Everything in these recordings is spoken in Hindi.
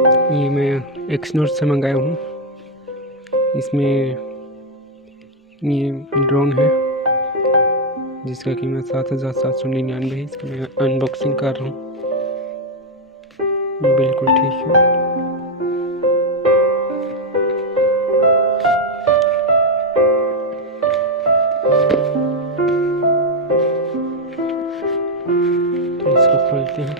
ये मैं AKASH'S से मंगाया हूँ। इसमें ये ड्रोन है जिसका कीमत 7,799 है। इसका मैं अनबॉक्सिंग कर रहा हूँ। बिल्कुल ठीक है। तो इसको खोलते हैं।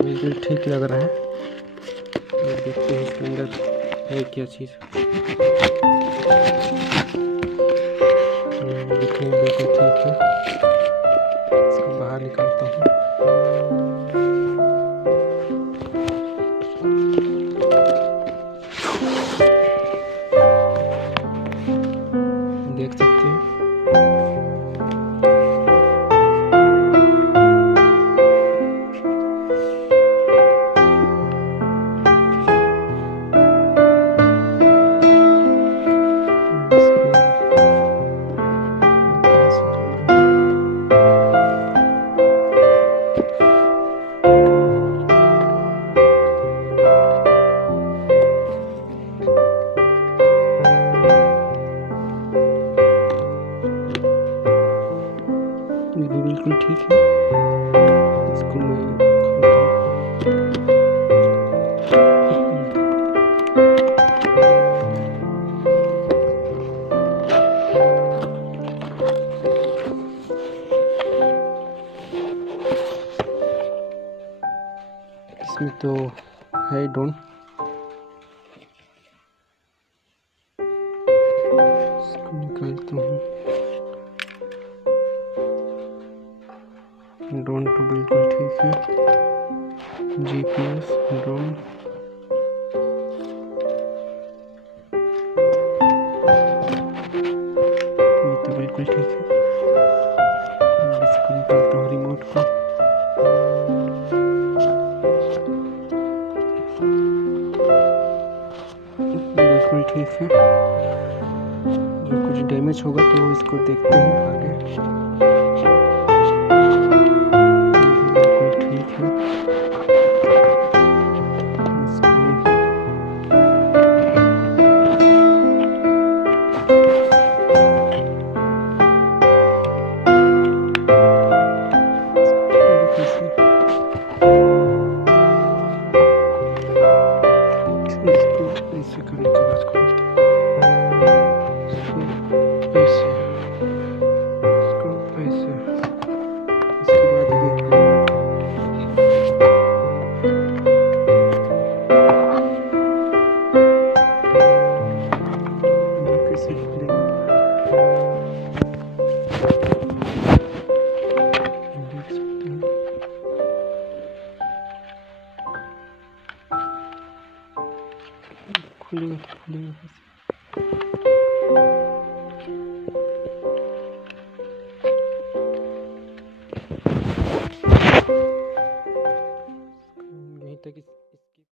बिल्कुल ठीक लग रहा है। देखते हैं इसके अंदर है क्या चीज़। देखिए बिल्कुल ठीक है। इसको बाहर निकालता हूँ। देख सकते हैं ये भी बिल्कुल ठीक है। इसको मैं इसमें तो है ड्रोन। इसको निकालता हूँ। ड्रोन तो बिल्कुल ठीक है। GPS ड्रोन ये तो बिल्कुल ठीक है। इसको निकालता हूँ रिमोट को। बिल्कुल ठीक है। अगर कुछ डैमेज होगा तो इसको देखते हैं आगे। ऐसे करने के बाद खोलते हैं। ऐसे इसको ऐसे इसके बाद ये कैसे खुलेगा। देख सकते हैं खुलेगा तो खुलेगा।